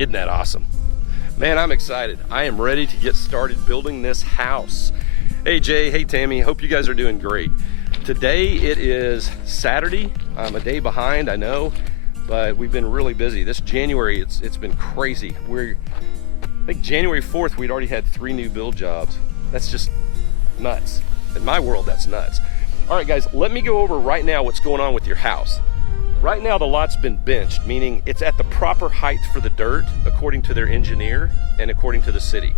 Isn't that awesome? Man, I'm excited. I am ready to get started building this house. Hey Jay, hey Tammy, hope you guys are doing great. Today it is Saturday. I'm a day behind, I know, but we've been really busy. This January, it's been crazy. I think January 4th, we'd already had 3 new build jobs. That's just nuts. In my world, that's nuts. All right, guys, let me go over right now what's going on with your house. Right now, the lot's been benched, meaning it's at the proper height for the dirt, according to their engineer and according to the city.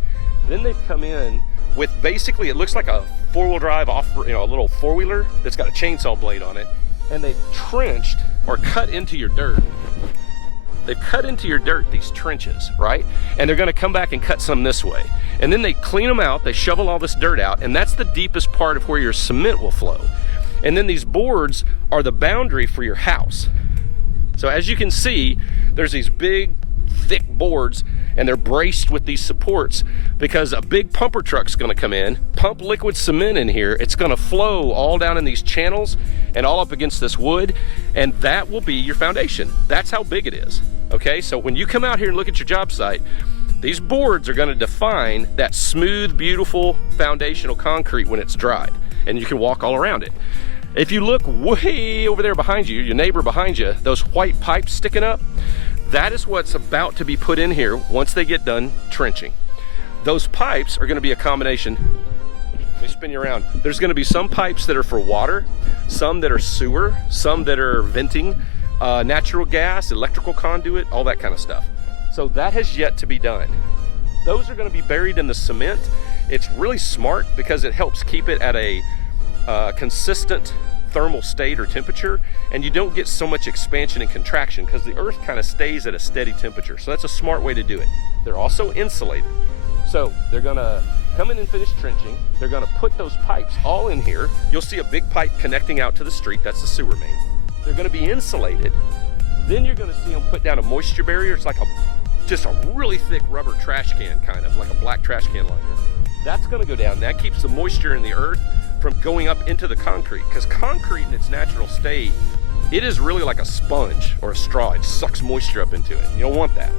Then they've come in with basically, it looks like a 4-wheel drive a little 4-wheeler that's got a chainsaw blade on it, and they've trenched or cut into your dirt. They've cut into your dirt these trenches, right? And they're gonna come back and cut some this way. And then they clean them out, they shovel all this dirt out, and that's the deepest part of where your cement will flow. And then these boards are the boundary for your house. So as you can see, there's these big, thick boards, and they're braced with these supports because a big pumper truck's gonna come in, pump liquid cement in here. It's gonna flow all down in these channels and all up against this wood, and that will be your foundation. That's how big it is, okay? So when you come out here and look at your job site, these boards are gonna define that smooth, beautiful foundational concrete when it's dried, and you can walk all around it. If you look way over there behind you, your neighbor behind you, those white pipes sticking up, that is what's about to be put in here once they get done trenching. Those pipes are gonna be a combination. Let me spin you around. There's gonna be some pipes that are for water, some that are sewer, some that are venting, natural gas, electrical conduit, all that kind of stuff. So that has yet to be done. Those are gonna be buried in the cement. It's really smart because it helps keep it at a consistent thermal state or temperature, and you don't get so much expansion and contraction because the earth kind of stays at a steady temperature. So that's a smart way to do it. They're also insulated. So they're gonna come in and finish trenching. They're gonna put those pipes all in here. You'll see a big pipe connecting out to the street. That's the sewer main. They're gonna be insulated. Then you're gonna see them put down a moisture barrier. It's like just a really thick rubber trash can, kind of like a black trash can liner. That's gonna go down. That keeps the moisture in the earth from going up into the concrete, because concrete in its natural state, it is really like a sponge or a straw. It sucks moisture up into it. You don't want that.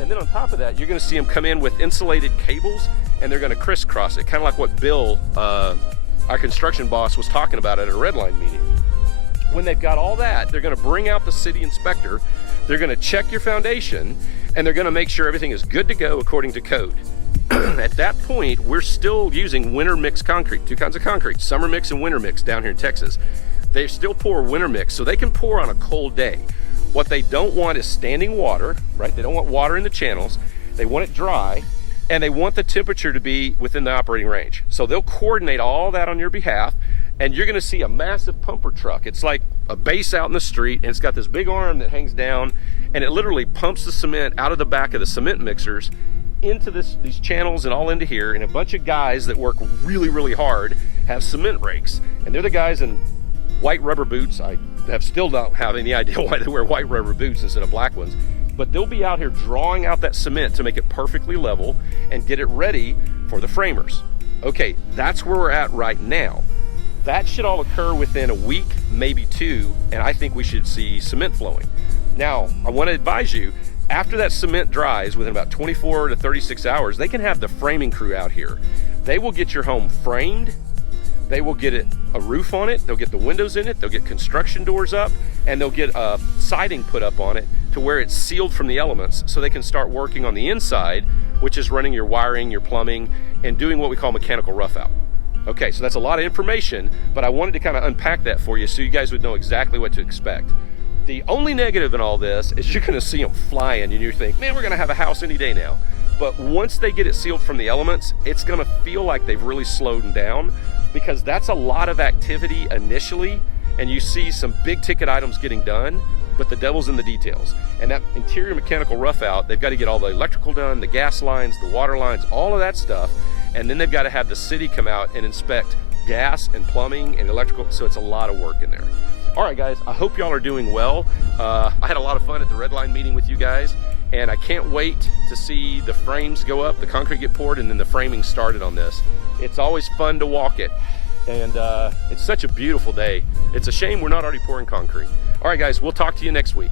And then on top of that, you're gonna see them come in with insulated cables, and they're gonna crisscross it, kind of like what Bill, our construction boss, was talking about at a red line meeting. When they've got all that, they're gonna bring out the city inspector, they're gonna check your foundation, and they're gonna make sure everything is good to go according to code. At that point, we're still using winter mix concrete, 2 kinds of concrete, summer mix and winter mix down here in Texas. They still pour winter mix, so they can pour on a cold day. What they don't want is standing water, right? They don't want water in the channels. They want it dry, and they want the temperature to be within the operating range. So they'll coordinate all that on your behalf, and you're gonna see a massive pumper truck. It's like a base out in the street, and it's got this big arm that hangs down, and it literally pumps the cement out of the back of the cement mixers into these channels and all into here, and a bunch of guys that work really, really hard have cement rakes, and they're the guys in white rubber boots. I still don't have any idea why they wear white rubber boots instead of black ones, but they'll be out here drawing out that cement to make it perfectly level and get it ready for the framers. Okay, that's where we're at right now. That should all occur within a week, maybe 2, and I think we should see cement flowing. Now, I want to advise you, after that cement dries within about 24 to 36 hours, they can have the framing crew out here. They will get your home framed, they will get a roof on it, they'll get the windows in it, they'll get construction doors up, and they'll get a siding put up on it to where it's sealed from the elements, so they can start working on the inside, which is running your wiring, your plumbing, and doing what we call mechanical rough out. Okay, so that's a lot of information, but I wanted to kind of unpack that for you so you guys would know exactly what to expect. The only negative in all this is you're gonna see them flying, and you think, man, we're gonna have a house any day now. But once they get it sealed from the elements, it's gonna feel like they've really slowed them down, because that's a lot of activity initially, and you see some big ticket items getting done, but the devil's in the details. And that interior mechanical rough out, they've got to get all the electrical done, the gas lines, the water lines, all of that stuff, and then they've got to have the city come out and inspect gas and plumbing and electrical, so it's a lot of work in there. All right, guys, I hope y'all are doing well. I had a lot of fun at the red line meeting with you guys, and I can't wait to see the frames go up, the concrete get poured, and then the framing started on this. It's always fun to walk it, and it's such a beautiful day. It's a shame we're not already pouring concrete. All right, guys, we'll talk to you next week.